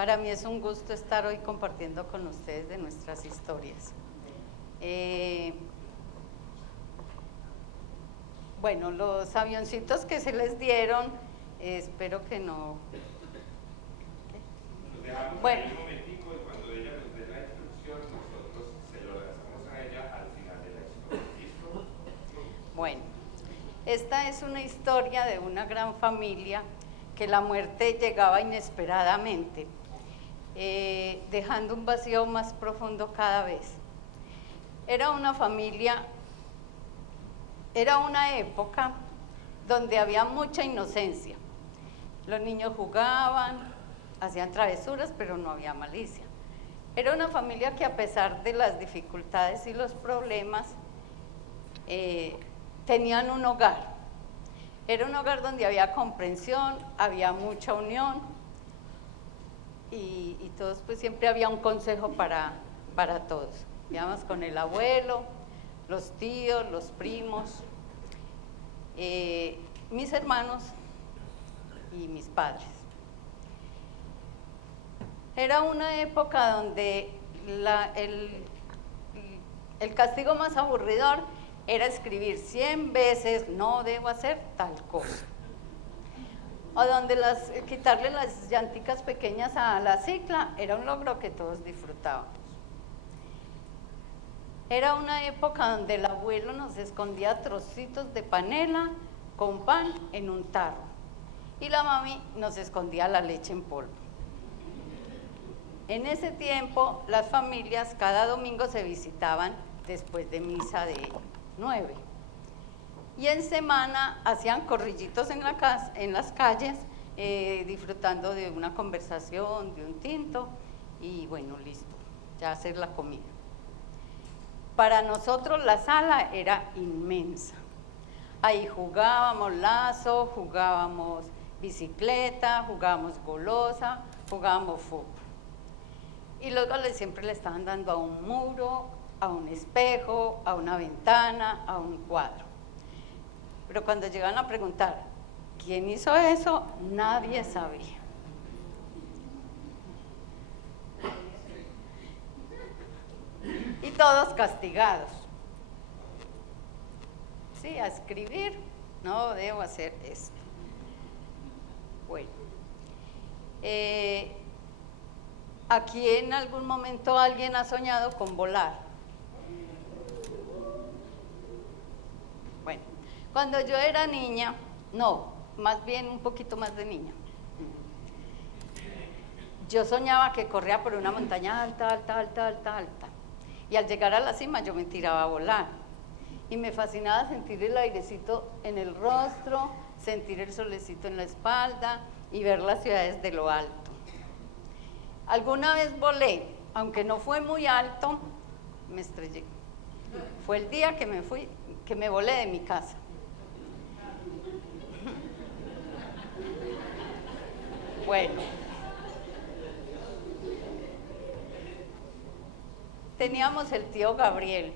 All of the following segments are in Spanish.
Para mí es un gusto estar hoy compartiendo con ustedes de nuestras historias. Bueno, los avioncitos que se les dieron, espero que no... Los dejamos bueno, ahí un momentico y cuando ella nos dé la instrucción, nosotros se lo lanzamos a ella al final de la historia. ¿Listo? bueno, esta es una historia de una gran familia que la muerte llegaba inesperadamente, dejando un vacío más profundo cada vez. Era una familia, era una época donde había mucha inocencia. Los niños jugaban, hacían travesuras, pero no había malicia. Era una familia que, a pesar de las dificultades y los problemas, tenían un hogar. Era un hogar donde había comprensión, había mucha unión y todos, pues siempre había un consejo para todos. Íbamos con el abuelo, los tíos, los primos, mis hermanos y mis padres. Era una época donde el castigo más aburridor era escribir 100 veces no debo hacer tal cosa. O donde quitarle las llanticas pequeñas a la cicla era un logro que todos disfrutábamos. Era una época donde el abuelo nos escondía trocitos de panela con pan en un tarro y la mami nos escondía la leche en polvo. En ese tiempo las familias cada domingo se visitaban después de misa de 9 y en semana hacían corrillitos en las calles, disfrutando de una conversación, de un tinto y bueno, listo, ya hacer la comida. Para nosotros la sala era inmensa. Ahí jugábamos lazo, jugábamos bicicleta, jugábamos golosa, jugábamos fútbol. Y los goles siempre le estaban dando a un muro, a un espejo, a una ventana, a un cuadro. Pero cuando llegaban a preguntar quién hizo eso, nadie sabía. Y todos castigados. Sí, a escribir, no debo hacer esto. Bueno, aquí en algún momento alguien ha soñado con volar. Bueno, cuando yo era niña, no, más bien un poquito más de niña, yo soñaba que corría por una montaña alta, alta, alta, alta, alta. Y al llegar a la cima yo me tiraba a volar. Y me fascinaba sentir el airecito en el rostro, sentir el solecito en la espalda y ver las ciudades de lo alto. Alguna vez volé, aunque no fue muy alto, me estrellé. Fue el día que me volé de mi casa. Bueno. Teníamos el tío Gabriel.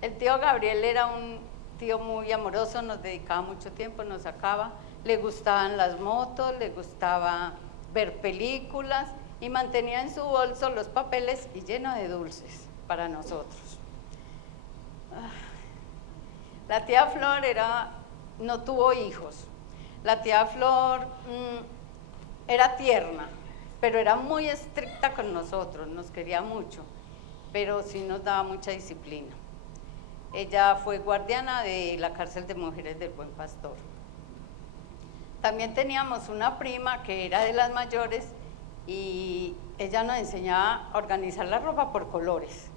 El tío Gabriel era un tío muy amoroso, nos dedicaba mucho tiempo, nos sacaba, le gustaban las motos, le gustaba ver películas y mantenía en su bolso los papeles y lleno de dulces para nosotros. La tía Flor no tuvo hijos. La tía Flor era tierna, pero era muy estricta con nosotros, nos quería mucho, pero sí nos daba mucha disciplina. Ella fue guardiana de la cárcel de mujeres del Buen Pastor. También teníamos una prima que era de las mayores y ella nos enseñaba a organizar la ropa por colores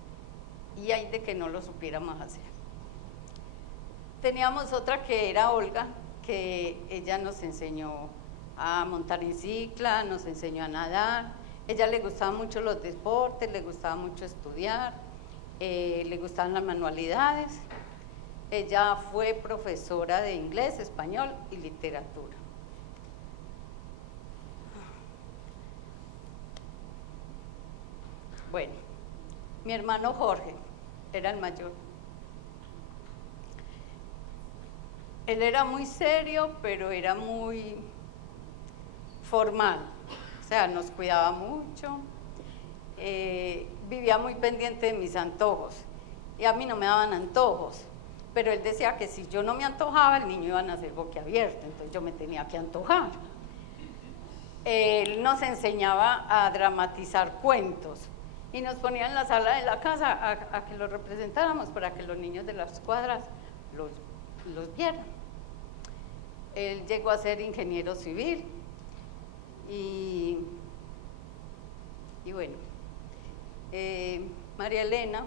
y hay de que no lo supiéramos hacer. Teníamos otra que era Olga, que ella nos enseñó a montar en cicla, nos enseñó a nadar. Ella le gustaban mucho los deportes, le gustaba mucho estudiar, le gustaban las manualidades. Ella fue profesora de inglés, español y literatura. Bueno, mi hermano Jorge era el mayor. Él era muy serio, pero era muy formal. o sea, nos cuidaba mucho, vivía muy pendiente de mis antojos, y a mí no me daban antojos, pero él decía que si yo no me antojaba, el niño iba a nacer boquiabierto, entonces yo me tenía que antojar. Él nos enseñaba a dramatizar cuentos, y nos ponía en la sala de la casa a que los representáramos para que los niños de las cuadras los vieran. Él llegó a ser ingeniero civil y bueno, María Elena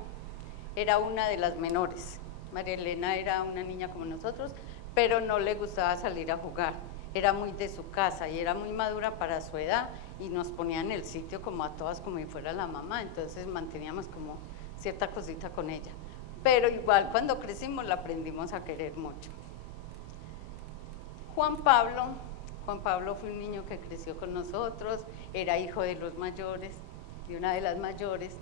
era una de las menores. María Elena era una niña como nosotros, pero no le gustaba salir a jugar. Era muy de su casa y era muy madura para su edad, y nos ponía en el sitio como a todas como si fuera la mamá, entonces manteníamos como cierta cosita con ella. Pero igual cuando crecimos la aprendimos a querer mucho. Juan Pablo fue un niño que creció con nosotros, era hijo de los mayores, de una de las mayores,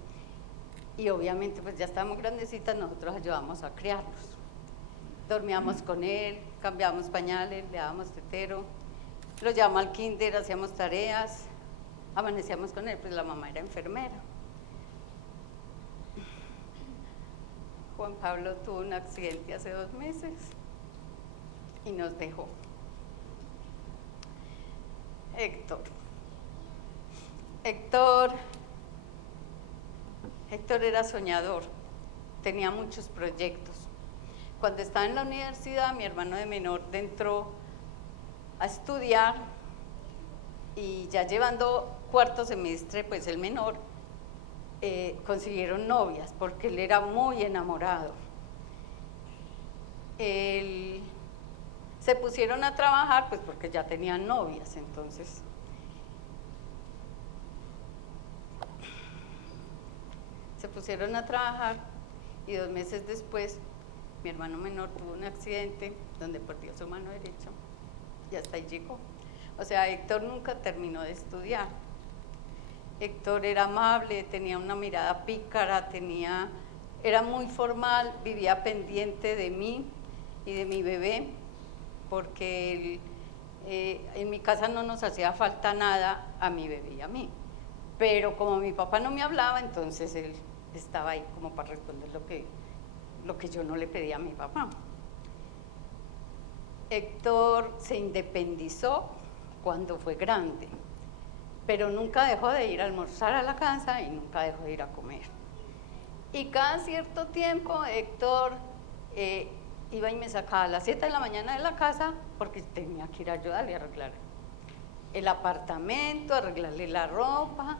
y obviamente pues ya estábamos grandecitas, nosotros ayudábamos a criarlos. Dormíamos con él, cambiábamos pañales, le dábamos tetero, lo llevábamos al kinder, hacíamos tareas, amanecíamos con él, pues la mamá era enfermera. Juan Pablo tuvo un accidente hace 2 meses y nos dejó. Héctor era soñador, tenía muchos proyectos. Cuando estaba en la universidad, mi hermano de menor entró a estudiar, y ya llevando 4º semestre, pues el menor, consiguieron novias, porque él era muy enamorado. Se pusieron a trabajar, pues porque ya tenían novias, entonces se pusieron a trabajar, y 2 meses después mi hermano menor tuvo un accidente donde perdió su mano derecha, y hasta ahí llegó. O sea, Héctor nunca terminó de estudiar. Héctor era amable, tenía una mirada pícara, era muy formal, vivía pendiente de mí y de mi bebé, porque en mi casa no nos hacía falta nada a mi bebé y a mí. Pero como mi papá no me hablaba, entonces él estaba ahí como para responder lo que yo no le pedía a mi papá. Héctor se independizó cuando fue grande, pero nunca dejó de ir a almorzar a la casa y nunca dejó de ir a comer. Y cada cierto tiempo Héctor iba y me sacaba a las 7 de la mañana de la casa, porque tenía que ir a ayudarle a arreglar el apartamento, arreglarle la ropa,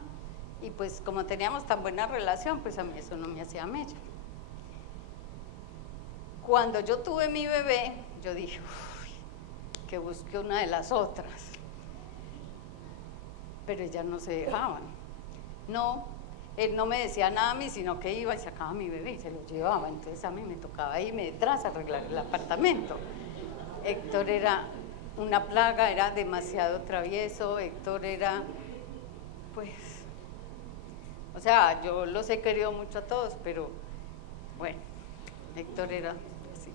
y pues como teníamos tan buena relación, pues a mí eso no me hacía mella. Cuando yo tuve mi bebé, yo dije, que busque una de las otras, pero ellas no se dejaban. No, él no me decía nada a mí, sino que iba y sacaba a mi bebé y se lo llevaba, entonces a mí me tocaba irme detrás a arreglar el apartamento. Héctor era una plaga, era demasiado travieso. Héctor era, pues, o sea, yo los he querido mucho a todos, pero bueno, Héctor era así.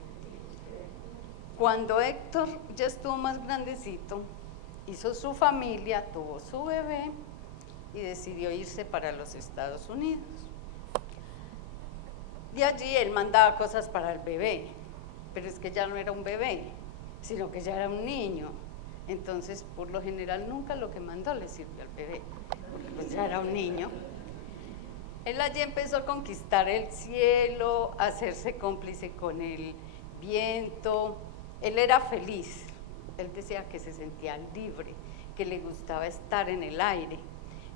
Cuando Héctor ya estuvo más grandecito, hizo su familia, tuvo su bebé y decidió irse para los Estados Unidos. De allí él mandaba cosas para el bebé, pero es que ya no era un bebé, sino que ya era un niño. Entonces, por lo general, nunca lo que mandó le sirvió al bebé, porque pues ya era un niño. Él allí empezó a conquistar el cielo, a hacerse cómplice con el viento. Él era feliz. Él decía que se sentía libre, que le gustaba estar en el aire.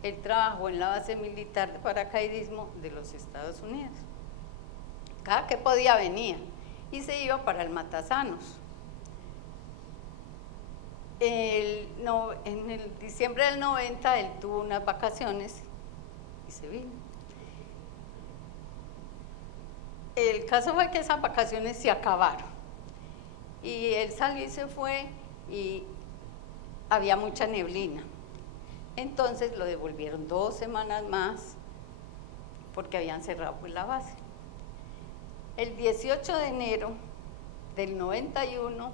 Él trabajó en la base militar de paracaidismo de los Estados Unidos. Cada que podía venía y se iba para el Matasanos. En el diciembre del 90 él tuvo unas vacaciones y se vino. El caso fue que esas vacaciones se acabaron y él salió y se fue y había mucha neblina. Entonces lo devolvieron 2 semanas más porque habían cerrado pues la base. El 18 de enero del 91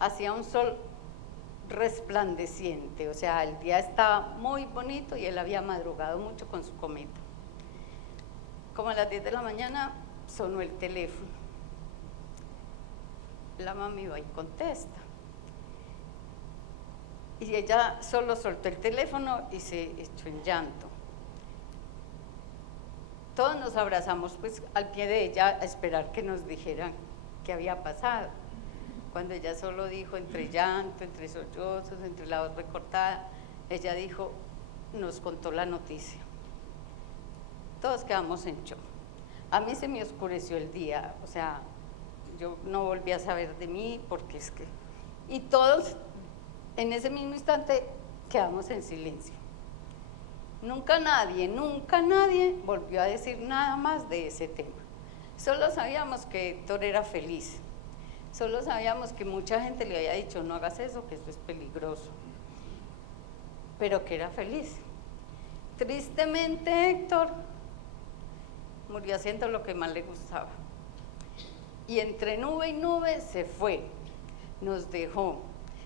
hacía un sol resplandeciente, o sea, el día estaba muy bonito y él había madrugado mucho con su cometa. Como a las 10 de la mañana sonó el teléfono. La mami va y contesta. Y ella solo soltó el teléfono y se echó en llanto. Todos nos abrazamos pues al pie de ella a esperar que nos dijeran qué había pasado. Cuando ella solo dijo entre llanto, entre sollozos, entre la voz recortada, ella dijo, nos contó la noticia. Todos quedamos en shock. A mí se me oscureció el día, o sea, yo no volví a saber de mí porque es que... Y todos en ese mismo instante quedamos en silencio. Nunca nadie volvió a decir nada más de ese tema. Solo sabíamos que Héctor era feliz. Solo sabíamos que mucha gente le había dicho, no hagas eso, que eso es peligroso. Pero que era feliz. Tristemente, Héctor murió haciendo lo que más le gustaba. Y entre nube y nube se fue, nos dejó.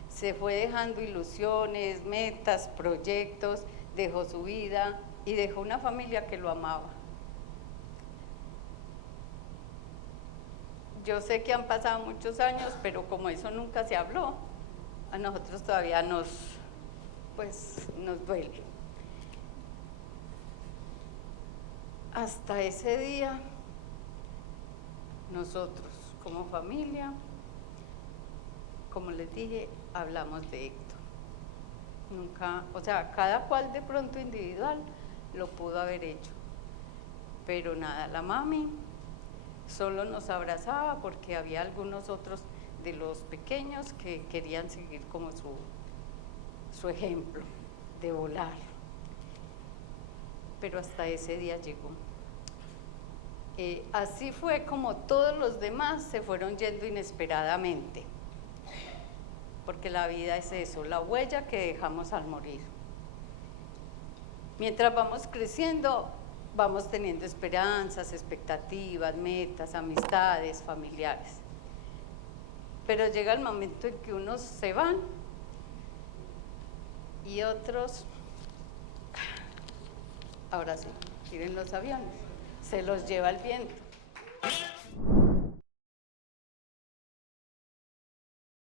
Se fue dejando ilusiones, metas, proyectos, dejó su vida y dejó una familia que lo amaba. Yo sé que han pasado muchos años, pero como eso nunca se habló, a nosotros todavía nos duele. Hasta ese día, nosotros como familia, como les dije, hablamos de Héctor. Nunca, o sea, cada cual de pronto individual lo pudo haber hecho, pero nada, la mami solo nos abrazaba porque había algunos otros de los pequeños que querían seguir como su ejemplo de volar, pero hasta ese día llegó. Así fue como todos los demás se fueron yendo inesperadamente, porque la vida es eso, la huella que dejamos al morir. Mientras vamos creciendo, vamos teniendo esperanzas, expectativas, metas, amistades, familiares. Pero llega el momento en que unos se van y otros, ahora sí, miren los aviones, se los lleva el viento.